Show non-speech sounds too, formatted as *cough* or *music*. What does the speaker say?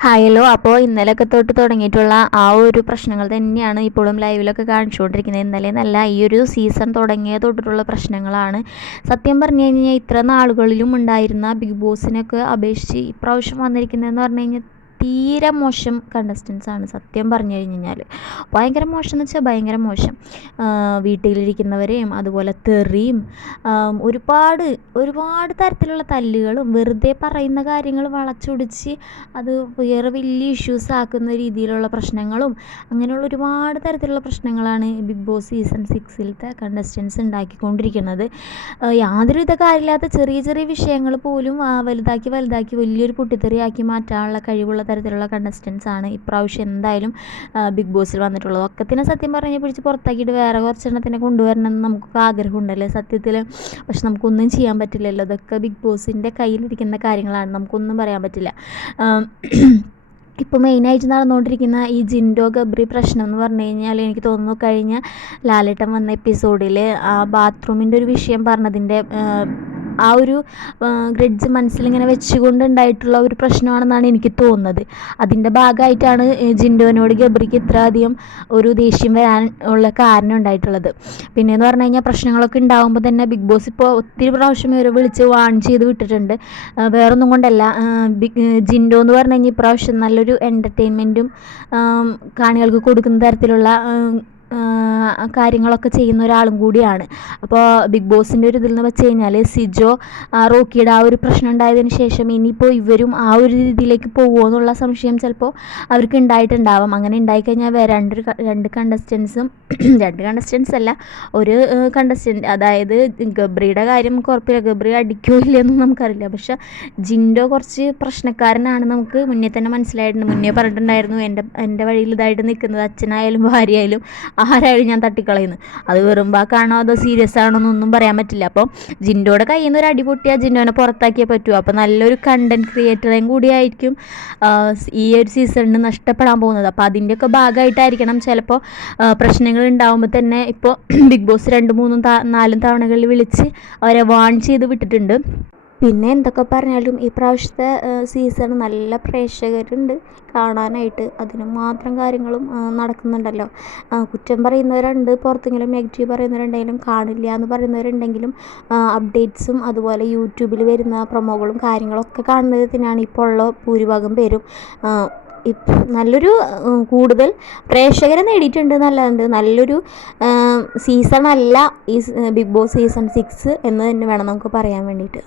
ഹായല്ലോ അപ്പോൾ ഇന്നലെയൊക്കെ തൊട്ട് തുടങ്ങിയിട്ടുള്ള ആ ഒരു പ്രശ്നങ്ങൾ തന്നെയാണ് ഇപ്പോഴും ലൈവിലൊക്കെ കാണിച്ചുകൊണ്ടിരിക്കുന്നത്. ഇന്നലെ നല്ല ഈ ഒരു സീസൺ തുടങ്ങിയ തൊട്ടിട്ടുള്ള പ്രശ്നങ്ങളാണ്. സത്യം പറഞ്ഞു കഴിഞ്ഞാൽ ഇത്ര നാളുകളിലും ഉണ്ടായിരുന്ന ബിഗ് ബോസിനൊക്കെ അപേക്ഷിച്ച് ഇപ്രാവശ്യം വന്നിരിക്കുന്നതെന്ന് പറഞ്ഞു കഴിഞ്ഞാൽ തീരെ മോശം കണ്ടസ്റ്റൻസ് ആണ് സത്യം പറഞ്ഞു കഴിഞ്ഞ് കഴിഞ്ഞാൽ ഭയങ്കര മോശം എന്ന് വെച്ചാൽ ഭയങ്കര മോശം. വീട്ടിലിരിക്കുന്നവരെയും അതുപോലെ തെറിയും ഒരുപാട് ഒരുപാട് തരത്തിലുള്ള തല്ലുകളും വെറുതെ പറയുന്ന കാര്യങ്ങൾ വളച്ചൊടിച്ച് അത് വേറെ വലിയ ഇഷ്യൂസ് ആക്കുന്ന രീതിയിലുള്ള പ്രശ്നങ്ങളും അങ്ങനെയുള്ള ഒരുപാട് തരത്തിലുള്ള പ്രശ്നങ്ങളാണ് ബിഗ് ബോസ് സീസൺ സിക്സിലത്തെ കണ്ടസ്റ്റൻസ് ഉണ്ടാക്കിക്കൊണ്ടിരിക്കുന്നത്. യാതൊരുവിധ കാര്യമില്ലാത്ത ചെറിയ ചെറിയ വിഷയങ്ങൾ പോലും വലുതാക്കി വലുതാക്കി വലിയൊരു പൊട്ടിത്തെറിയാക്കി മാറ്റാനുള്ള കഴിവുള്ള തരത്തിലുള്ള കണ്ടസ്റ്റൻസ് ആണ്. ഇപ്രാവശ്യം എന്തായാലും ബിഗ് ബോസിൽ വന്നിട്ടുള്ളത്. ഒക്കത്തിനെ സത്യം പറഞ്ഞ് പിടിച്ച് പുറത്താക്കിയിട്ട് വേറെ കുറച്ചെണ്ണത്തിനെ കൊണ്ടുവരണം എന്ന് നമുക്കൊക്കെ ആഗ്രഹമുണ്ടല്ലേ സത്യത്തിൽ? പക്ഷെ നമുക്കൊന്നും ചെയ്യാൻ പറ്റില്ലല്ലോ. അതൊക്കെ ബിഗ് ബോസിന്റെ കയ്യിലിരിക്കുന്ന കാര്യങ്ങളാണ്. നമുക്കൊന്നും പറയാൻ പറ്റില്ല. ഇപ്പോൾ മെയിനായിട്ട് നടന്നുകൊണ്ടിരിക്കുന്ന ഈ ജിൻഡോ ഗബ്രി പ്രശ്നം എന്ന് പറഞ്ഞു കഴിഞ്ഞാൽ എനിക്ക് തോന്നുന്നു കഴിഞ്ഞ ലാലേട്ടൻ വന്ന എപ്പിസോഡിൽ ആ ബാത്റൂമിന്റെ ഒരു വിഷയം പറഞ്ഞതിന്റെ ആ ഒരു ഗ്രഡ്ജ് മനസ്സിലിങ്ങനെ വെച്ചുകൊണ്ട് ഉണ്ടായിട്ടുള്ള ഒരു പ്രശ്നമാണെന്നാണ് എനിക്ക് തോന്നുന്നത്. അതിന്റെ ഭാഗമായിട്ടാണ് ജിൻഡോനോട് ഗബ്രിക്ക് ഇത്ര അധികം ഒരു ദേഷ്യം വരാൻ ഉള്ള കാരണം ഉണ്ടായിട്ടുള്ളത്. പിന്നെ എന്ന് പറഞ്ഞു കഴിഞ്ഞാൽ പ്രശ്നങ്ങളൊക്കെ ഉണ്ടാകുമ്പോൾ തന്നെ ബിഗ് ബോസ് ഇപ്പോൾ ഒത്തിരി പ്രാവശ്യം ഇവരെ വിളിച്ച് വാൺ ചെയ്ത് വിട്ടിട്ടുണ്ട്. വേറൊന്നും കൊണ്ടല്ല. ബിഗ് ജിൻഡോ എന്ന് പറഞ്ഞു കഴിഞ്ഞാൽ ഇപ്രാവശ്യം നല്ലൊരു എന്റർടൈൻമെന്റും കാണികൾക്ക് കൊടുക്കുന്ന തരത്തിലുള്ള കാര്യങ്ങളൊക്കെ ചെയ്യുന്ന ഒരാളും കൂടിയാണ്. അപ്പോൾ ബിഗ് ബോസിന്റെ ഒരു ഇതിൽ നിന്ന് വെച്ച് കഴിഞ്ഞാൽ സിജോ റോക്കിയുടെ ആ ഒരു പ്രശ്നം ഉണ്ടായതിന് ശേഷം ഇനിയിപ്പോൾ ഇവരും ആ ഒരു രീതിയിലേക്ക് പോകുമോ എന്നുള്ള സംശയം ചിലപ്പോൾ അവർക്ക് ഉണ്ടായിട്ടുണ്ടാവാം. അങ്ങനെ ഉണ്ടായിക്കഴിഞ്ഞാൽ രണ്ട് രണ്ട് കണ്ടസ്റ്റൻസും *clears throat* രണ്ട് കണ്ടസ്റ്റൻസ് അല്ല ഒരു കണ്ടസ്റ്റന്റ് അതായത് ഗബ്രിയുടെ കാര്യം കുറപ്പില്ല ഗബ്രി അടിക്കോ ഇല്ലയെന്നും നമുക്കറിയില്ല. പക്ഷെ ജിൻഡോ കുറച്ച് പ്രശ്നക്കാരനാണ് നമുക്ക് മുന്നേ തന്നെ മനസ്സിലായിട്ടുണ്ട്. മുന്നേ പറഞ്ഞിട്ടുണ്ടായിരുന്നു എന്റെ എന്റെ വഴിയിൽ ഇതായിട്ട് നിൽക്കുന്നത് അച്ഛനായാലും ഭാര്യയായാലും ആരായാലും ഞാൻ തട്ടിക്കളയുന്നു. അത് വാക്കാണോ അതോ സീരിയസ് ആണോ എന്നൊന്നും പറയാൻ പറ്റില്ല. അപ്പോൾ ജിൻഡോയുടെ കയ്യിൽ നിന്ന് ഒരു അടി പൊട്ടിയാൽ ജിൻഡോനെ പുറത്താക്കിയേ പറ്റൂ. അപ്പോൾ നല്ലൊരു കണ്ടന്റ് ക്രിയേറ്ററേയും കൂടിയായിരിക്കും ഈ ഒരു സീസണിന് നഷ്ടപ്പെടാൻ പോകുന്നത്. അപ്പോൾ അതിന്റെയൊക്കെ ഭാഗമായിട്ടായിരിക്കണം ചിലപ്പോൾ പ്രശ്നങ്ങൾ ഉണ്ടാകുമ്പോൾ തന്നെ ഇപ്പോൾ ബിഗ് ബോസ് രണ്ട് മൂന്നും നാലും തവണകളിൽ വിളിച്ച് അവരെ വാൺ ചെയ്ത് വിട്ടിട്ടുണ്ട്. പിന്നെ എന്തൊക്കെ പറഞ്ഞാലും ഈ പ്രാവശ്യത്തെ സീസൺ നല്ല പ്രേക്ഷകരുണ്ട് കാണാനായിട്ട്. അതിന് മാത്രം കാര്യങ്ങളും നടക്കുന്നുണ്ടല്ലോ. കുറ്റം പറയുന്നവരുണ്ട് പുറത്തെങ്കിലും നെഗറ്റീവ് പറയുന്നവരുണ്ടെങ്കിലും കാണില്ല എന്ന് പറയുന്നവരുണ്ടെങ്കിലും അപ്ഡേറ്റ്സും അതുപോലെ യൂട്യൂബിൽ വരുന്ന പ്രൊമോകളും കാര്യങ്ങളൊക്കെ കാണുന്നതിനാണ് ഇപ്പോൾ ഉള്ള ഭൂരിഭാഗം പേരും നല്ലൊരു കൂടുതൽ പ്രേക്ഷകരെ നേടിയിട്ടുണ്ട് നല്ലതുണ്ട് നല്ലൊരു സീസൺ അല്ല ഈ ബിഗ് ബോസ് സീസൺ സിക്സ് എന്ന് തന്നെ വേണം നമുക്ക് പറയാൻ വേണ്ടിയിട്ട്.